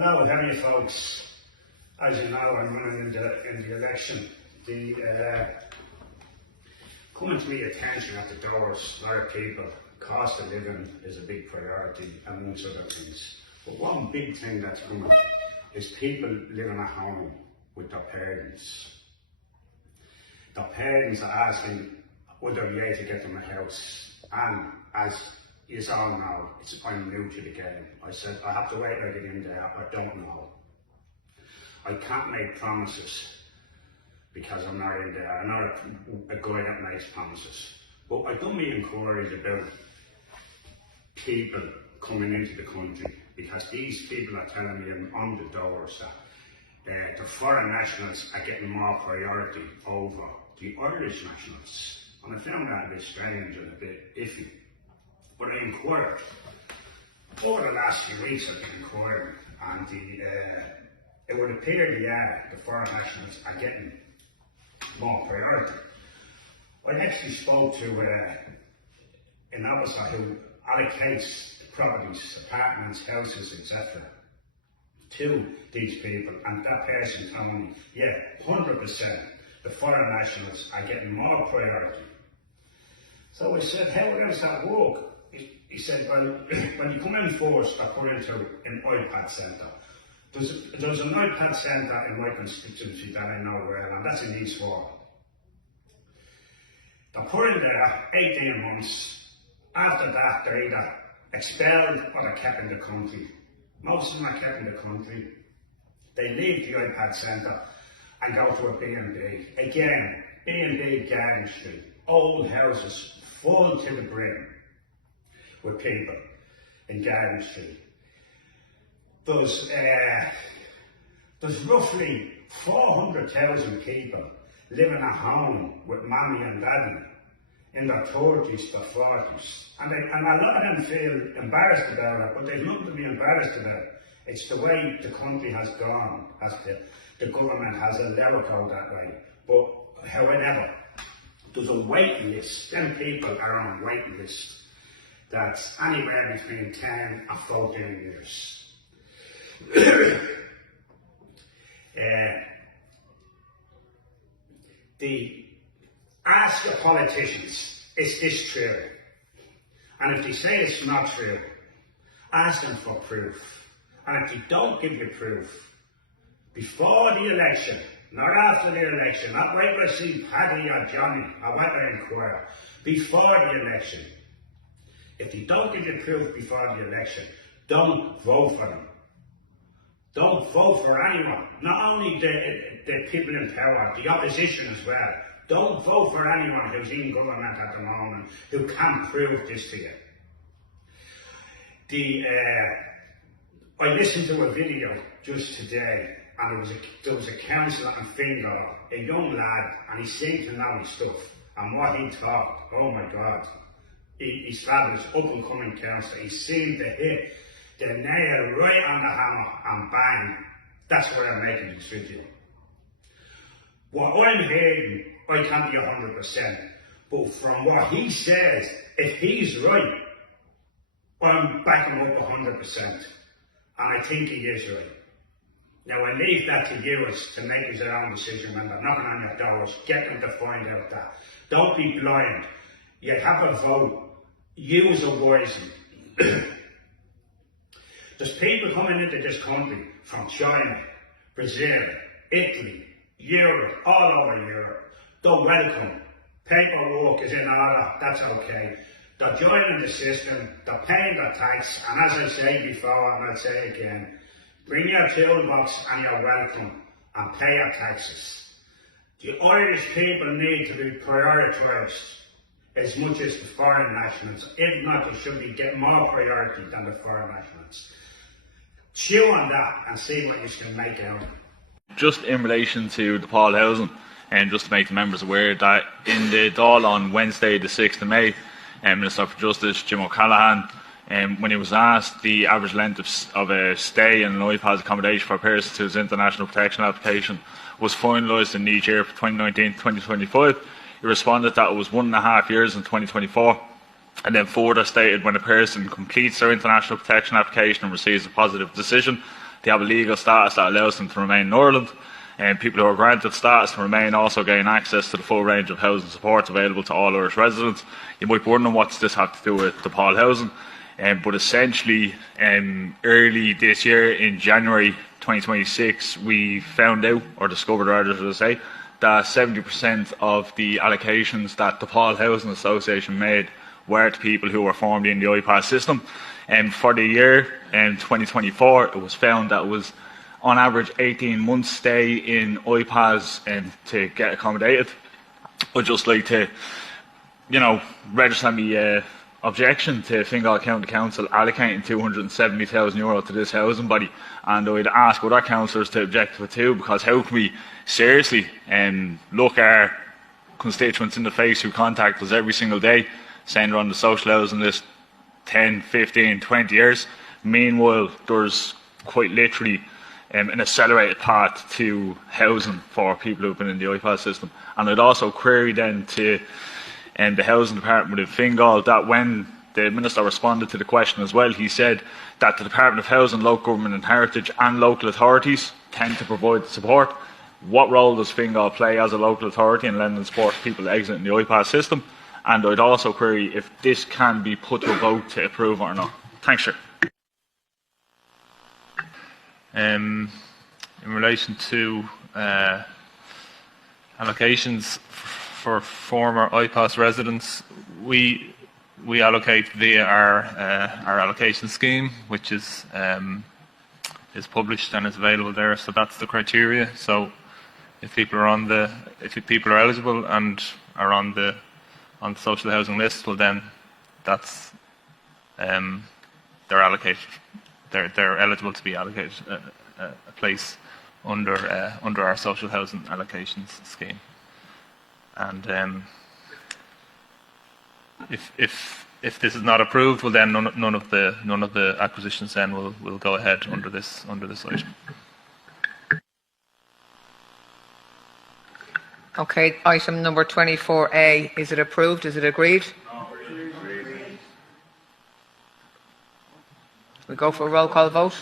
Hello, how are you folks? As you know, I'm running in the election. Coming to my attention at the doors, a lot of people, cost of living is a big priority amongst other things. But one big thing that's coming is people living at home with their parents. Their parents are asking would there be able to get them a house, and as you all know, I'm new to the game. I said I have to wait till I get in there. I don't know. I can't make promises because I'm not in there. I'm not a guy that makes promises. But I've done my inquiries about people coming into the country, because these people are telling me on the doors that the foreign nationals are getting more priority over the Irish nationals. And I found that a bit strange and a bit iffy. But I inquired. Over the last few weeks I've been inquiring, and it would appear the foreign nationals are getting more priority. I actually spoke to an officer who allocates properties, apartments, houses, etc. to these people, and that person told me, yeah, 100%, the foreign nationals are getting more priority. So I said, how does that work? He said, well, when you come in first, I put into an iPad centre. There's an iPad centre in my constituency that I know well, and that's in East Ward. They're put in there 18 months. After that, they're either expelled or they're kept in the country. Most of them are kept in the country. They leave the iPad centre and go to a B&B. Again, B&B Garden Street, old houses full to the brim with people in Garden Street. There's roughly 400,000 people living at home with mommy and daddy in their 30s to 40s. And a lot of them feel embarrassed about it, but there's nothing to be embarrassed about. It's the way the country has gone, as the government has allowed it go that way. But however, there's a waiting list. Them people are on a waiting list that's anywhere between 10 and 14 years. Ask the politicians, is this true? And if they say it's not true, ask them for proof. And if they don't give you proof, before the election, not after the election, not wait to see Paddy or Johnny, or wait to inquire, before the election, if they don't give you proof before the election, don't vote for them. Don't vote for anyone, not only the people in power, the opposition as well. Don't vote for anyone who's in government at the moment who can't prove this to you. I listened to a video just today, and there was a councillor in Fingal, a young lad, and he seemed to know his stuff. And what he thought, oh my God, he's fabulous, up and coming councillor. He seemed to hit the nail right on the hammer and bang. That's why I'm making this video. What I'm hearing, I can't be 100%, but from what he says, if he's right, I'm backing him up 100%, and I think he is right. Now I leave that to you to make your own decision when they're knocking on your doors. Get them to find out that. Don't be blind. You have a vote. Use it wisely. There's people coming into this country from China, Brazil, Italy, Europe, all over Europe. They're welcome. Paperwork is in order, that's okay. They're joining the system, they're paying their tax, and as I say before, and I'll say again, bring your toolbox and you're welcome, and pay your taxes. The Irish people need to be prioritised as much as the foreign nationals. If not, they should be getting more priority than the foreign nationals. Chew on that and see what you can make out. Just in relation to the Paul housing, and just to make the members aware that in the Dáil on Wednesday the 6th of May, Minister for Justice Jim O'Callaghan, when he was asked the average length of a stay in an iPad accommodation for persons whose international protection application was finalised in each year for 2019-2025, he responded that it was 1.5 years in 2024, and then further stated when a person completes their international protection application and receives a positive decision, they have a legal status that allows them to remain in Ireland. And people who are granted status to remain also gain access to the full range of housing supports available to all Irish residents. You might be wondering what does this have to do with the Paul housing, but essentially early this year in January 2026 we found out, or discovered rather to say, that 70% of the allocations that the Paul Housing Association made were to people who were formerly in the IPAS system. And for the year 2024 it was found that it was on average 18 months stay in IPAS to get accommodated. I'd just like to, register my objection to Fingal County Council allocating €270,000 to this housing body, and I'd ask other councillors to object to it too, because how can we seriously look our constituents in the face who contact us every single day saying they're on the social housing list 10, 15, 20 years. Meanwhile, there's quite literally an accelerated path to housing for people who've been in the IPAS system. And I'd also query then to the Housing Department in Fingal that when the Minister responded to the question as well, he said that the Department of Housing, Local Government and Heritage and local authorities tend to provide the support. What role does Fingal play as a local authority in lending support to people exiting the IPAS system? And I'd also query if this can be put to a vote to approve or not. Thanks, Chair. In relation to allocations for former IPAS residents, we allocate via our allocation scheme, which is published and is available there. So that's the criteria. So if people are eligible and are on the social housing list, well then that's they're allocated. They're eligible to be allocated a place under our social housing allocations scheme. And if this is not approved, well then none of the acquisitions then will go ahead under this item. Okay, item number 24A, is it approved? Is it agreed? We go for a roll call vote.